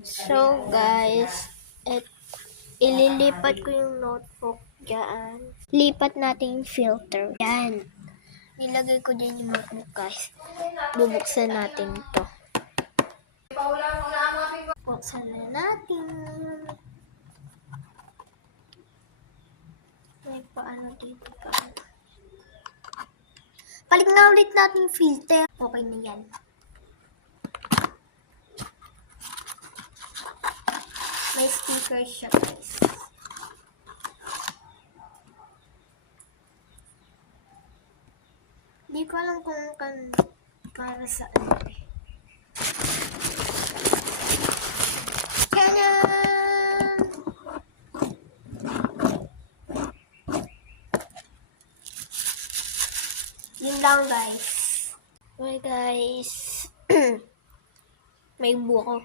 So guys, ililipat ko yung notebook dyan. Lipat natin yung filter. Yan. Nilagay ko dyan yung notebook guys. Bubuksan natin to. Buksan na natin. May paano dito pa. Palit na ulit natin yung filter. Okay na yan. May sticker siya guys. Hindi ko alam kung para saan eh. Tanan! Yun lang guys. Okay guys. May buko.